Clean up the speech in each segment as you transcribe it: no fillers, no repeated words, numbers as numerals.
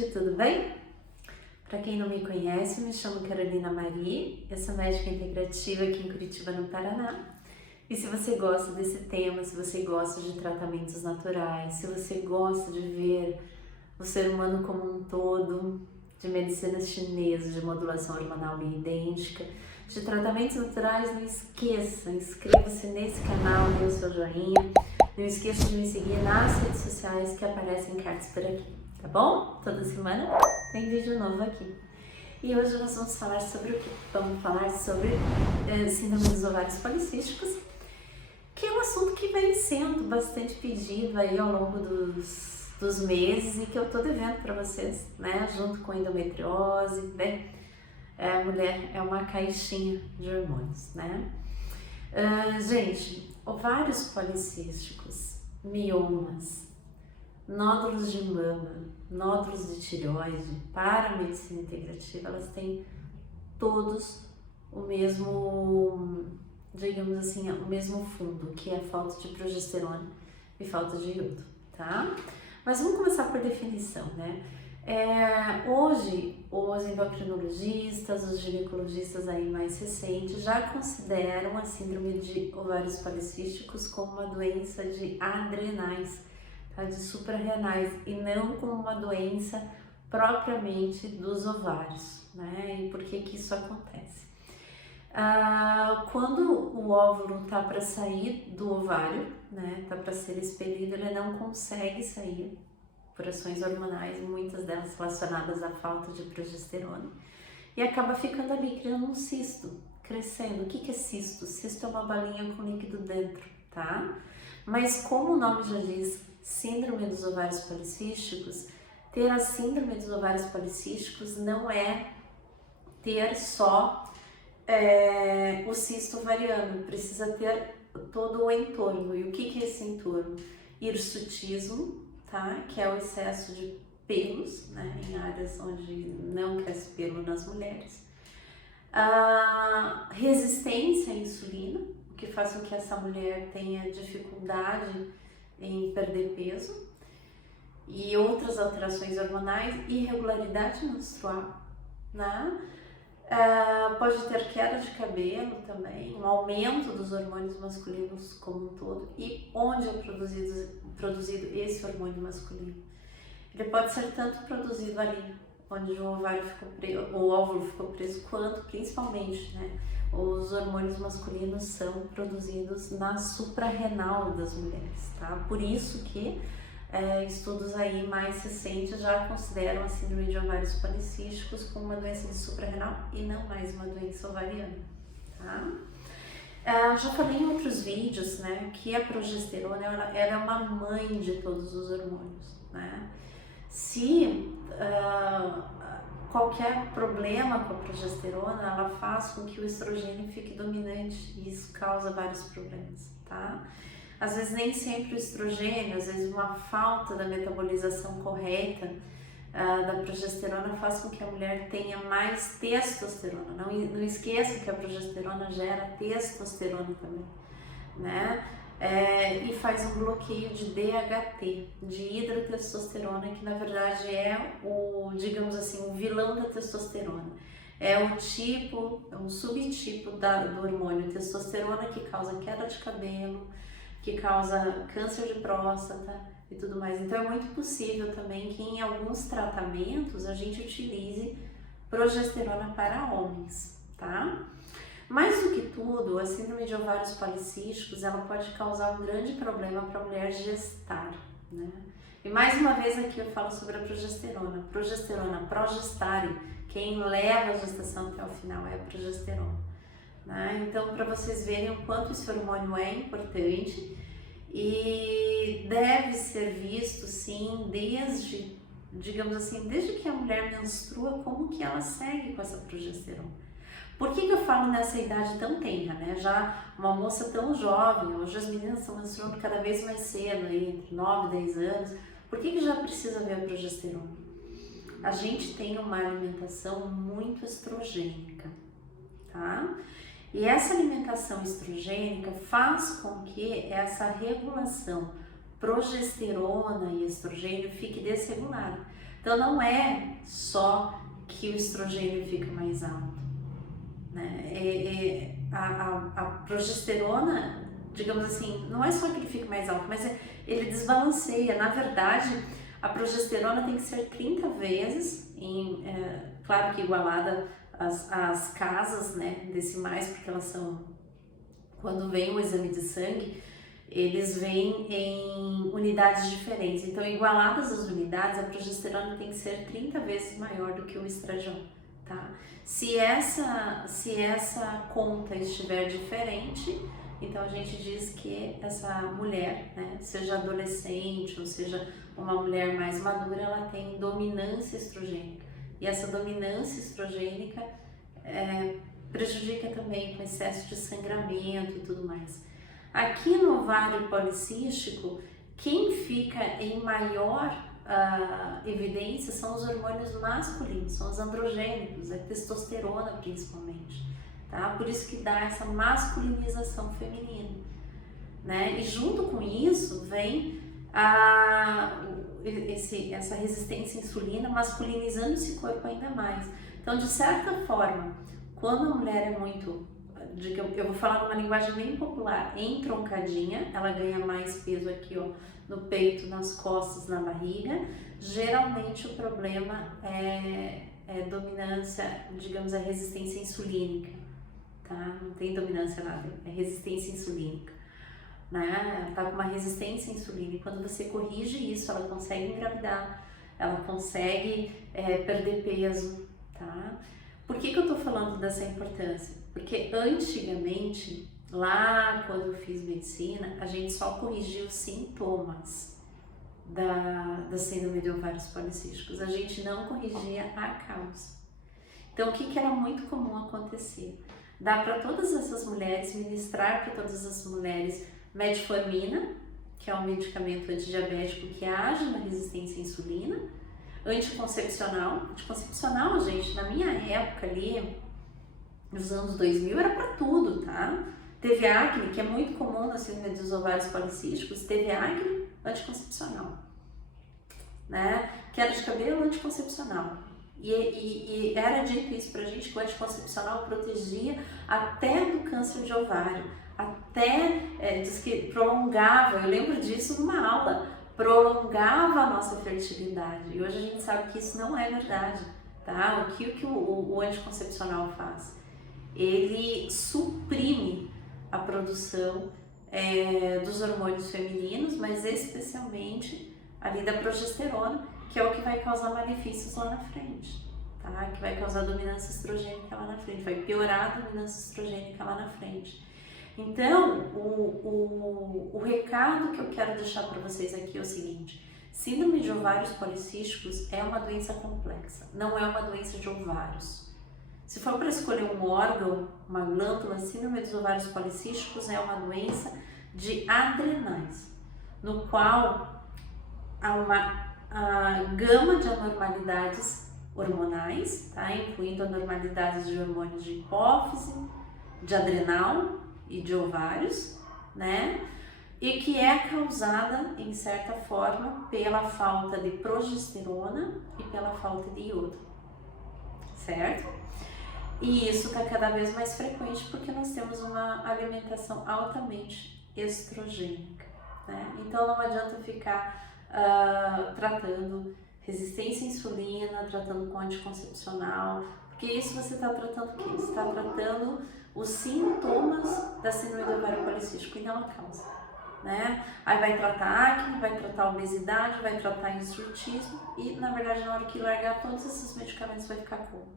gente, tudo bem? Para quem não me conhece, me chamo Carolina Mari, eu sou médica integrativa aqui em Curitiba, no Paraná. E se você gosta desse tema, se você gosta de tratamentos naturais, se você gosta de ver o ser humano como um todo, de medicina chinesa, de modulação hormonal bioidêntica, de tratamentos naturais, não esqueça, inscreva-se nesse canal, dê o seu joinha. Não esqueça de me seguir nas redes sociais que aparecem cards por aqui, tá bom? Toda semana tem vídeo novo aqui. E hoje nós vamos falar sobre o quê? Vamos falar sobre síndrome dos ovários policísticos, que é um assunto que vem sendo bastante pedido aí ao longo dos meses e que eu tô devendo para vocês, né? Junto com endometriose, bem, a mulher é uma caixinha de hormônios, né? Gente, ovários policísticos, miomas, nódulos de mama, nódulos de tireoide, para a medicina integrativa, elas têm todos o mesmo, digamos assim, o mesmo fundo, que é falta de progesterona e falta de iodo, tá? Mas vamos começar por definição, né? Hoje, os endocrinologistas, os ginecologistas aí mais recentes já consideram a síndrome de ovários policísticos como uma doença de adrenais, tá? De suprarrenais, e não como uma doença propriamente dos ovários, né? E por que que isso acontece? Quando o óvulo tá para sair do ovário, né? Tá para ser expelido, ele não consegue sair por ações hormonais, muitas delas relacionadas à falta de progesterona, e acaba ficando ali, criando um cisto, crescendo. O que que é cisto? Cisto é uma balinha com líquido dentro, tá? Mas como o nome já diz, síndrome dos ovários policísticos, ter a síndrome dos ovários policísticos não é ter só o cisto ovariano, precisa ter todo o entorno. E o que que é esse entorno? Hirsutismo, tá? Que é o excesso de pelos, né? Em áreas onde não cresce pelo nas mulheres. A resistência à insulina, o que faz com que essa mulher tenha dificuldade em perder peso, e outras alterações hormonais, irregularidade menstrual, né? Pode ter queda de cabelo também, um aumento dos hormônios masculinos como um todo. E onde é produzido esse hormônio masculino? Ele pode ser tanto produzido ali, onde o ovário ficou preso, o óvulo ficou preso, quanto principalmente, né, os hormônios masculinos são produzidos na suprarrenal das mulheres, tá? Por isso que estudos aí mais recentes já consideram a síndrome de ovários policísticos como uma doença de suprarrenal e não mais uma doença ovariana, tá? Já falei em outros vídeos, né, que a progesterona ela é uma mãe de todos os hormônios, né? Se qualquer problema com a progesterona, ela faz com que o estrogênio fique dominante e isso causa vários problemas, tá? Às vezes nem sempre o estrogênio, às vezes uma falta da metabolização correta da progesterona faz com que a mulher tenha mais testosterona. Não esqueça que a progesterona gera testosterona também, né? E faz um bloqueio de DHT, de hidrotestosterona, que na verdade é digamos assim, o vilão da testosterona. É um subtipo do hormônio testosterona que causa queda de cabelo, que causa câncer de próstata e tudo mais. Então é muito possível também que em alguns tratamentos a gente utilize progesterona para homens, tá? Mais do que tudo, a síndrome de ovários policísticos, ela pode causar um grande problema para a mulher gestar, né? E mais uma vez aqui eu falo sobre a progesterona. Progesterona, progestare, quem leva a gestação até o final é a progesterona. Né? Então, para vocês verem o quanto esse hormônio é importante e deve ser visto, sim, digamos assim, desde que a mulher menstrua, como que ela segue com essa progesterona. Por que que eu falo nessa idade tão tenra, né? Já uma moça tão jovem, hoje as meninas estão menstruando cada vez mais cedo, entre 9 e 10 anos, por que que já precisa ver a progesterona? A gente tem uma alimentação muito estrogênica, tá? E essa alimentação estrogênica faz com que essa regulação progesterona e estrogênio fique desregulada. Então não é só que o estrogênio fica mais alto, né? A progesterona, digamos assim, não é só que ele fica mais alto, mas ele desbalanceia. Na verdade, a progesterona tem que ser 30 vezes, claro que igualada às casas, né, decimais, porque elas são, quando vem o exame de sangue, eles vêm em unidades diferentes. Então, igualadas as unidades, a progesterona tem que ser 30 vezes maior do que o estradiol, tá? Se essa conta estiver diferente, então a gente diz que essa mulher, né, seja adolescente ou seja uma mulher mais madura, ela tem dominância estrogênica. E essa dominância estrogênica prejudica também com excesso de sangramento e tudo mais. Aqui no ovário policístico, quem fica em maior evidência são os hormônios masculinos, são os androgênicos, a testosterona principalmente, tá? Por isso que dá essa masculinização feminina, né? E junto com isso vem essa resistência à insulina masculinizando esse corpo ainda mais. Então, de certa forma, quando a mulher é muito, eu vou falar numa linguagem bem popular, entroncadinha, ela ganha mais peso aqui, ó, no peito, nas costas, na barriga. Geralmente o problema é dominância, digamos, é resistência insulínica, tá? Não tem dominância nada, é resistência insulínica, né? Ela tá com uma resistência à insulina, e quando você corrige isso, ela consegue engravidar, ela consegue perder peso, tá? Por que eu tô falando dessa importância? Porque antigamente, lá quando eu fiz medicina, a gente só corrigia os sintomas da síndrome de ovários policísticos, a gente não corrigia a causa. Então, o que era muito comum acontecer? Dá para todas essas mulheres, ministrar para todas as mulheres metformina, que é um medicamento antidiabético que age na resistência à insulina, anticoncepcional, gente, na minha época ali, nos anos 2000, era para tudo, tá? Teve acne, que é muito comum na síndrome dos ovários policísticos, teve acne, anticoncepcional, né? Queda de cabelo, anticoncepcional. E era dito isso pra gente, que o anticoncepcional protegia até do câncer de ovário, diz que prolongava, eu lembro disso numa aula, prolongava a nossa fertilidade. E hoje a gente sabe que isso não é verdade, tá? O que o anticoncepcional faz? Ele suprime a produção dos hormônios femininos, mas especialmente ali da progesterona, que é o que vai causar malefícios lá na frente, tá? Que vai causar dominância estrogênica lá na frente, vai piorar a dominância estrogênica lá na frente. Então, o recado que eu quero deixar para vocês aqui é o seguinte: síndrome de ovários policísticos é uma doença complexa, não é uma doença de ovários. Se for para escolher um órgão, uma glândula, síndrome dos ovários policísticos é uma doença de adrenais, no qual há uma gama de anormalidades hormonais, tá? Incluindo anormalidades de hormônios de hipófise, de adrenal e de ovários, né? E que é causada, em certa forma, pela falta de progesterona e pela falta de iodo, certo? E isso está cada vez mais frequente porque nós temos uma alimentação altamente estrogênica, né? Então não adianta ficar tratando resistência à insulina, tratando com anticoncepcional, porque isso você está tratando o quê? Você está tratando os sintomas da síndrome do ovário policístico e não a causa, né? Aí vai tratar acne, vai tratar obesidade, vai tratar hirsutismo e, na verdade, na hora que largar todos esses medicamentos vai ficar como?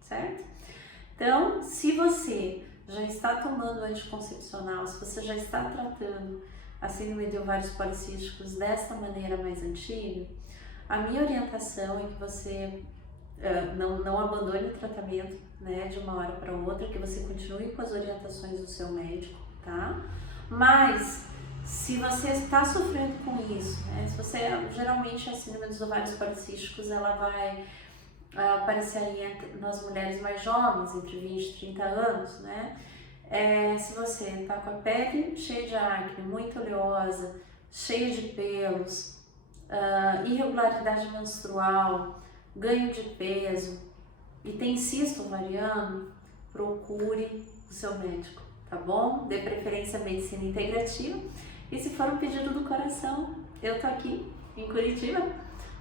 Certo? Então, se você já está tomando anticoncepcional, se você já está tratando a síndrome de ovários policísticos dessa maneira mais antiga, a minha orientação é que você não abandone o tratamento, né, de uma hora para outra, que você continue com as orientações do seu médico, tá? Mas, se você está sofrendo com isso, né, se você, geralmente a síndrome dos ovários policísticos, ela vai aparecer aí nas mulheres mais jovens, entre 20 e 30 anos, né? Se você está com a pele cheia de acne, muito oleosa, cheia de pelos, irregularidade menstrual, ganho de peso e tem cisto ovariano, procure o seu médico, tá bom? Dê preferência à medicina integrativa. E se for um pedido do coração, eu tô aqui em Curitiba,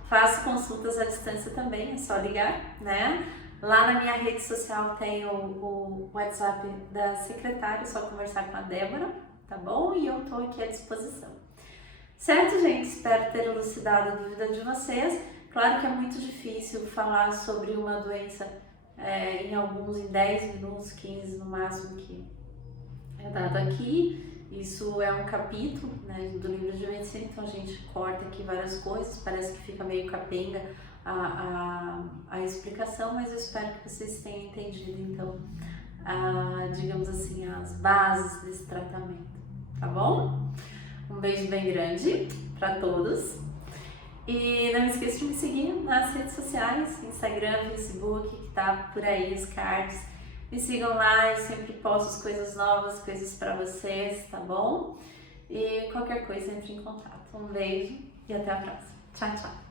faço consultas à distância também, é só ligar, né? Lá na minha rede social tem o WhatsApp da secretária, é só conversar com a Débora, tá bom? E eu tô aqui à disposição. Certo, gente? Espero ter elucidado a dúvida de vocês. Claro que é muito difícil falar sobre uma doença em 10 minutos, 15 no máximo que é dado aqui. Isso é um capítulo, né, do livro de medicina, então a gente corta aqui várias coisas, parece que fica meio capenga a explicação, mas eu espero que vocês tenham entendido, então, digamos assim, as bases desse tratamento, tá bom? Um beijo bem grande para todos e não esqueça de me seguir nas redes sociais, Instagram, Facebook, que tá por aí os cards. Me sigam lá, eu sempre posto as coisas novas, coisas para vocês, tá bom? E qualquer coisa, entre em contato. Um beijo e até a próxima. Tchau, tchau!